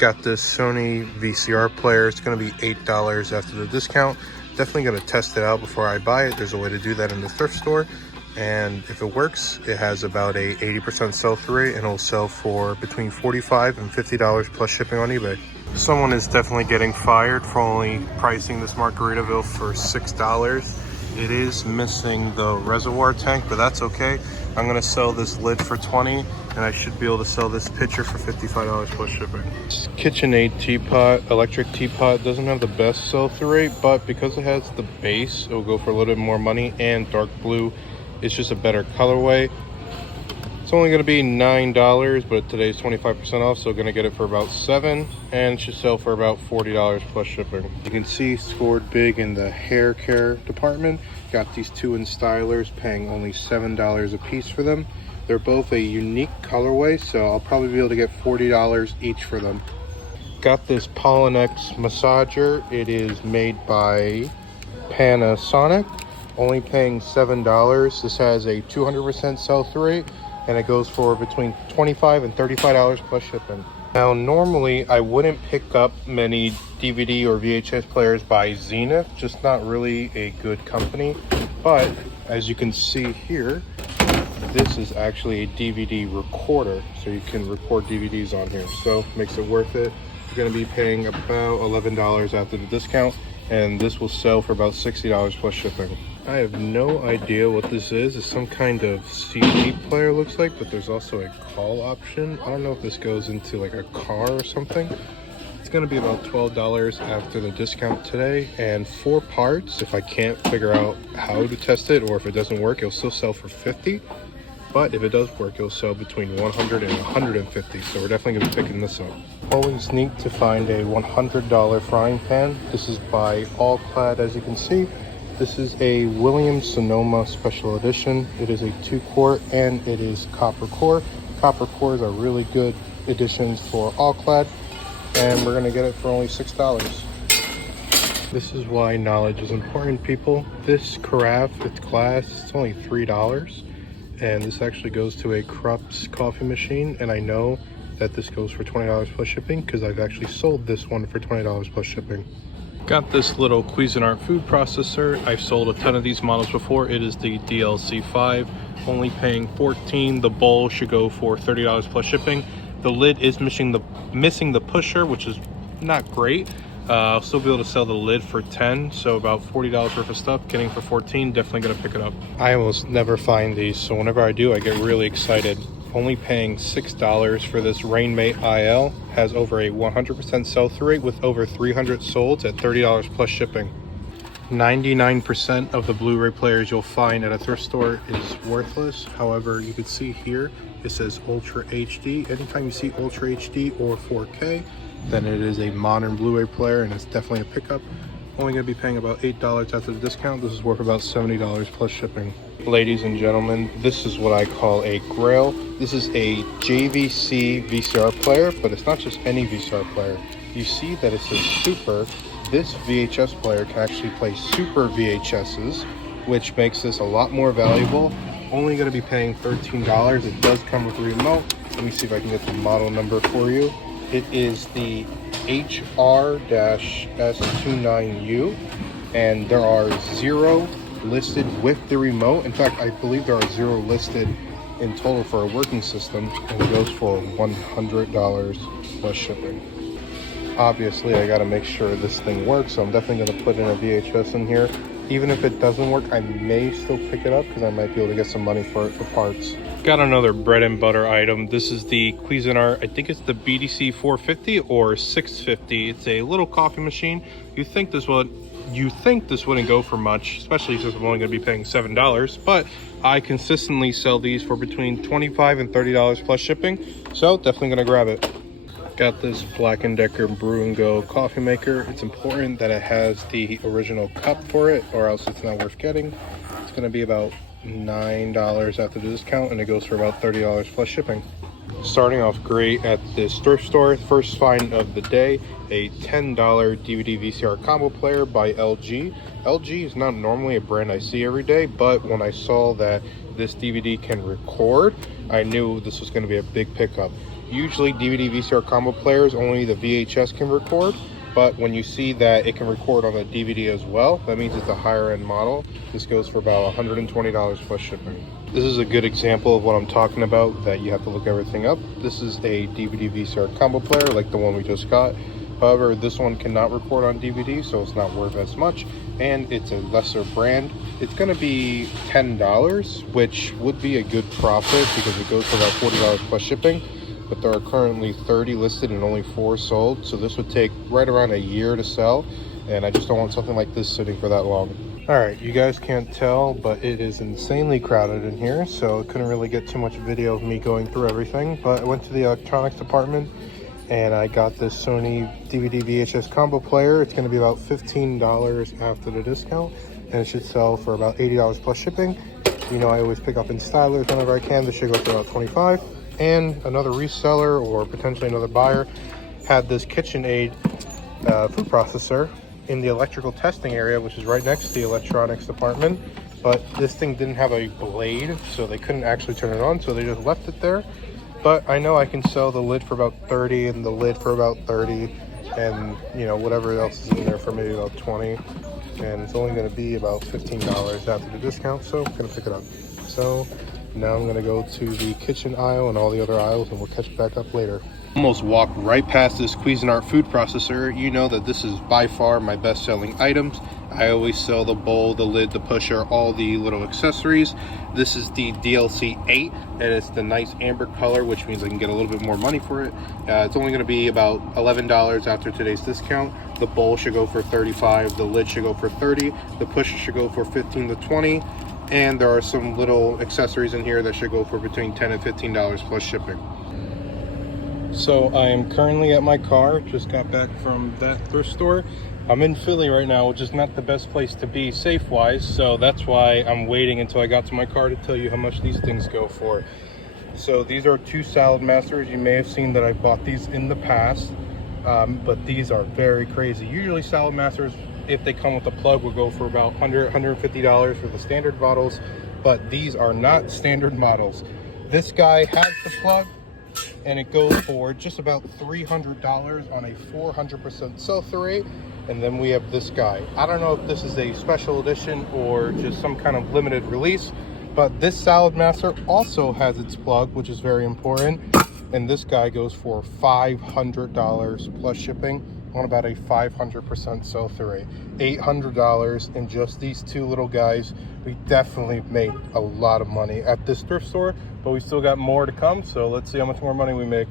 Got this Sony VCR player. It's going to be $8 after the discount. Definitely going to test it out before I buy it. There's a way to do that in the thrift store. And if it works, it has about a 80% sell-through rate, and it'll sell for between $45 and $50 plus shipping on eBay. Someone is definitely getting fired for only pricing this Margaritaville for $6. It is missing the reservoir tank, but that's okay. I'm gonna sell this lid for $20, and I should be able to sell this pitcher for $55 plus shipping. This KitchenAid teapot, electric teapot, doesn't have the best sell-through rate, but because it has the base, it'll go for a little bit more money, and dark blue, it's just a better colorway. It's only going to be $9, but today's 25% off, so gonna get it for about $7, and it should sell for about $40 plus shipping. You can see scored big in the hair care department. Got these two in stylers, paying only $7 a piece for them. They're both a unique colorway, so I'll probably be able to get $40 each for them. Got this Pollenex massager. It is made by Panasonic, only paying $7. This has a 200% sell-through rate, and it goes for between $25 and $35 plus shipping. Now, normally I wouldn't pick up many DVD or VHS players by Zenith, just not really a good company. But as you can see here, this is actually a DVD recorder, so you can record DVDs on here, so makes it worth it. You're going to be paying about $11 after the discount, and this will sell for about $60 plus shipping. I have no idea what this is. It's some kind of CD player, looks like, but there's also a call option. I don't know if this goes into like a car or something. It's going to be about $12 after the discount today, and 4 parts. If I can't figure out how to test it, or if it doesn't work, it'll still sell for $50. But if it does work, it'll sell between $100 and $150, so we're definitely going to be picking this up. Always neat to find a $100 frying pan. This is by All Clad, as you can see. This is a Williams-Sonoma Special Edition. It is a 2-quart, and it is copper core. Copper cores are really good additions for All Clad, and we're going to get it for only $6. This is why knowledge is important, people. This carafe, it's glass, it's only $3. And this actually goes to a Krups coffee machine, and I know that this goes for $20 plus shipping because I've actually sold this one for $20 plus shipping. Got this little Cuisinart food processor. I've sold a ton of these models before. It is the DLC5, only paying $14. The bowl should go for $30 plus shipping. The lid is missing the pusher, which is not great. I'll still be able to sell the lid for $10, so about $40 worth of stuff. Getting for $14, definitely gonna pick it up. I almost never find these, so whenever I do, I get really excited. Only paying $6 for this Rainmate IL. Has over a 100% sell-through rate with over 300 sold at $30 plus shipping. 99% of the Blu-ray players you'll find at a thrift store is worthless. However, you can see here, it says Ultra HD. Anytime you see Ultra HD or 4K, then it is a modern Blu-ray player, and it's definitely a pickup. Only going to be paying about $8 after the discount. This is worth about $70 plus shipping. Ladies and gentlemen, this is what I call a grail. This is a JVC VCR player, but it's not just any VCR player. You see that it says Super. This VHS player can actually play Super VHSs, which makes this a lot more valuable. Only going to be paying $13. It does come with a remote. Let me see if I can get the model number for you. It is the HR-S29U, and there are 0 listed with the remote. In fact, I believe there are 0 listed in total for a working system, and it goes for $100 plus shipping. Obviously, I got to make sure this thing works, so I'm definitely going to put in a VHS in here. Even if it doesn't work, I may still pick it up because I might be able to get some money for it for parts. Got another bread and butter item. This is the Cuisinart, I think it's the BDC 450 or 650. It's a little coffee machine. You think this wouldn't go for much, especially since I'm only going to be paying $7, but I consistently sell these for between $25 and $30 plus shipping, so definitely going to grab it. Got this Black & Decker Brew & Go coffee maker. It's important that it has the original cup for it, or else it's not worth getting. It's going to be about $9 after the discount, and it goes for about $30 plus shipping. Starting off great at this thrift store. First find of the day, a $10 DVD VCR combo player by LG. LG is not normally a brand I see every day, but when I saw that this DVD can record, I knew this was going to be a big pickup. Usually DVD VCR combo players, only the VHS can record, but when you see that it can record on the DVD as well, that means it's a higher end model. This goes for about $120 plus shipping. This is a good example of what I'm talking about, that you have to look everything up. This is a DVD VCR combo player like the one we just got. However, this one cannot record on DVD, so it's not worth as much, and it's a lesser brand. It's going to be $10, which would be a good profit because it goes for about $40 plus shipping, but there are currently 30 listed and only 4 sold, so this would take right around a year to sell, and I just don't want something like this sitting for that long. Alright, you guys can't tell, but it is insanely crowded in here, so I couldn't really get too much video of me going through everything, but I went to the electronics department and I got this Sony DVD VHS combo player. It's going to be about $15 after the discount, and it should sell for about $80 plus shipping. You know, I always pick up in Stylers whenever I can. This should go for about $25. And another reseller or potentially another buyer had this KitchenAid food processor in the electrical testing area, which is right next to the electronics department. But this thing didn't have a blade, so they couldn't actually turn it on, so they just left it there. But I know I can sell the lid for about 30 and the lid for about 30, and you know, whatever else is in there for maybe about 20. And it's only going to be about $15 after the discount, so I'm going to pick it up. So now I'm going to go to the kitchen aisle and all the other aisles, and we'll catch back up later. Almost walked right past this Cuisinart food processor. You know that this is by far my best selling items. I always sell the bowl, the lid, the pusher, all the little accessories. This is the DLC 8, and it's the nice amber color, which means I can get a little bit more money for it. It's only going to be about $11 after today's discount. The bowl should go for $35, the lid should go for $30, the pusher should go for $15 to $20, and there are some little accessories in here that should go for between $10 and $15 plus shipping. So I am currently at my car, just got back from that thrift store. I'm in Philly right now, which is not the best place to be safe-wise, so that's why I'm waiting until I got to my car to tell you how much these things go for. So these are 2 Salad Masters. You may have seen that I bought these in the past, but these are very crazy. Usually Salad Masters, if they come with a plug, will go for about $100, $150 for the standard models, but these are not standard models. This guy has the plug, and it goes for just about $300 on a 400% sell-through rate. And then we have this guy. I don't know if this is a special edition or just some kind of limited release, but this Salad Master also has its plug, which is very important. And this guy goes for $500 plus shipping on about a 500% sell-through rate. $800 in just these 2 little guys. We definitely made a lot of money at this thrift store, but we still got more to come, so let's see how much more money we make.